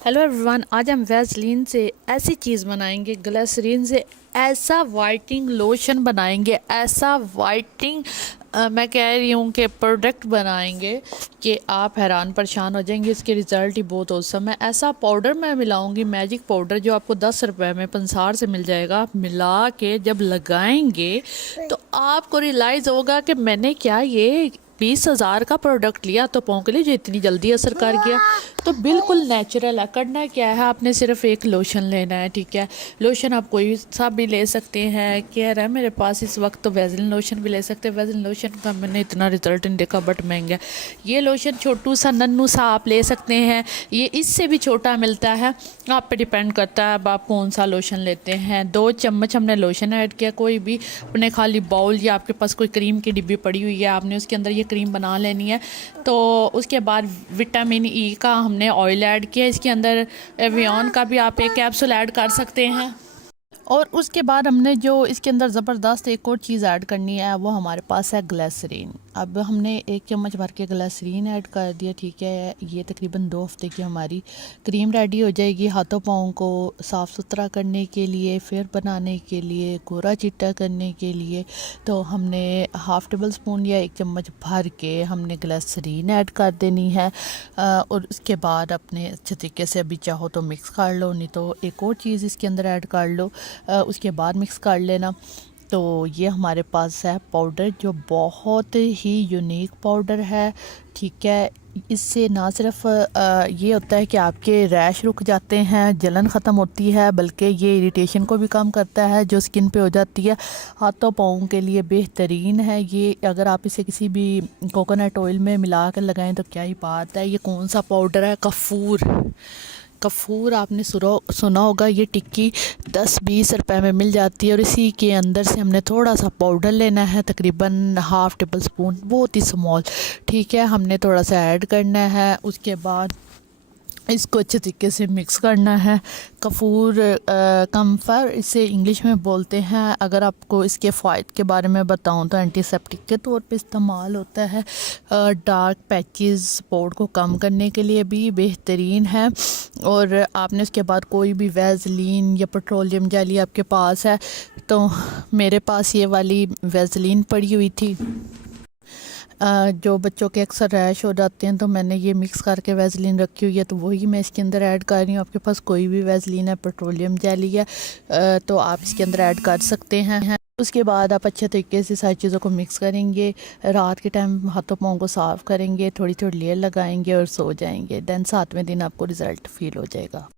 Hello everyone, आज हम Vaseline से ऐसी चीज़ बनाएंगे, ग्लिसरीन से ऐसा वाइटनिंग लोशन बनाएंगे, ऐसा वाइटनिंग मैं कह रही हूँ कि प्रोडक्ट बनाएंगे कि आप हैरान परेशान हो जाएंगे। इसके रिज़ल्ट ही बहुत औसम है। ऐसा पाउडर मैं मिलाऊंगी, मैजिक पाउडर, जो आपको 10 रुपए में पंसार से मिल जाएगा। आप मिला के जब लगाएंगे तो आपको रियलाइज़ होगा कि मैंने क्या ये 20,000 का प्रोडक्ट लिया तो पाँव के लिए जो इतनी जल्दी असर कर गया। तो बिल्कुल नेचुरल है। करना क्या है, आपने सिर्फ एक लोशन लेना है, ठीक है। लोशन आप कोई सा भी ले सकते हैं। कह रहा है मेरे पास इस वक्त तो वैसलीन लोशन भी ले सकते हैं। वैसलीन लोशन का मैंने इतना रिजल्ट नहीं देखा, बट महंगा। ये लोशन छोटू सा नन्नू सा आप ले सकते हैं। ये इससे भी छोटा मिलता है, आप पे डिपेंड करता है अब आप कौन सा लोशन लेते हैं। 2 चम्मच हमने लोशन ऐड किया। कोई भी अपने खाली बाउल या आपके पास कोई क्रीम की डिब्बी पड़ी हुई है, आपने उसके अंदर ये क्रीम बना लेनी है। तो उसके बाद विटामिन ई का हमने ऑयल ऐड किया। इसके अंदर एवियन का भी आप एक कैप्सूल ऐड कर सकते हैं। और उसके बाद हमने जो इसके अंदर ज़बरदस्त एक और चीज़ ऐड करनी है, वो हमारे पास है ग्लिसरीन। अब हमने 1 चम्मच भर के ग्लिसरीन ऐड कर दिया, ठीक है। ये तकरीबन 2 हफ्ते की हमारी क्रीम रेडी हो जाएगी हाथों पाँव को साफ़ सुथरा करने के लिए, फेयर बनाने के लिए, गोरा चिट्टा करने के लिए। तो हमने हाफ़ टेबल स्पून या 1 चम्मच भर के हमने ग्लिसरीन ऐड कर देनी है। और उसके बाद अपने अच्छे तरीके से अभी चाहो तो मिक्स कर लो, नहीं तो एक और चीज़ इसके अंदर ऐड कर लो, उसके बाद मिक्स कर लेना। तो ये हमारे पास है पाउडर, जो बहुत ही यूनिक पाउडर है, ठीक है। इससे ना सिर्फ ये होता है कि आपके रैश रुक जाते हैं, जलन ख़त्म होती है, बल्कि ये इरिटेशन को भी कम करता है जो स्किन पे हो जाती है। हाथों पाँव के लिए बेहतरीन है ये। अगर आप इसे किसी भी कोकोनट ऑयल में मिला कर लगाएं तो क्या ही बात है। ये कौन सा पाउडर है? कपूर। कपूर आपने सुना होगा। ये टिक्की 10-20 रुपए में मिल जाती है। और इसी के अंदर से हमने थोड़ा सा पाउडर लेना है, तकरीबन हाफ़ टेबल स्पून, बहुत ही स्मॉल, ठीक है। हमने थोड़ा सा ऐड करना है। उसके बाद इसको अच्छे तरीके से मिक्स करना है। कपूर कम्फर इसे इंग्लिश में बोलते हैं। अगर आपको इसके फ़ायदे के बारे में बताऊं तो एंटीसेप्टिक के तौर पे इस्तेमाल होता है। डार्क पैचेस स्पॉट को कम करने के लिए भी बेहतरीन है। और आपने उसके बाद कोई भी वैसलीन या पेट्रोलियम जेली आपके पास है, तो मेरे पास ये वाली वैसलीन पड़ी हुई थी। जो बच्चों के अक्सर रैश हो जाते हैं, तो मैंने ये मिक्स करके वैसलीन रखी हुई है, तो वही मैं इसके अंदर ऐड कर रही हूँ। आपके पास कोई भी वैसलीन है, पेट्रोलियम जेली है, तो आप इसके अंदर ऐड कर सकते हैं। उसके बाद आप अच्छे तरीके से सारी चीज़ों को मिक्स करेंगे। रात के टाइम हाथों पाँव को साफ़ करेंगे, थोड़ी थोड़ी लेयर लगाएंगे और सो जाएंगे। दैन 7वें दिन आपको रिज़ल्ट फील हो जाएगा।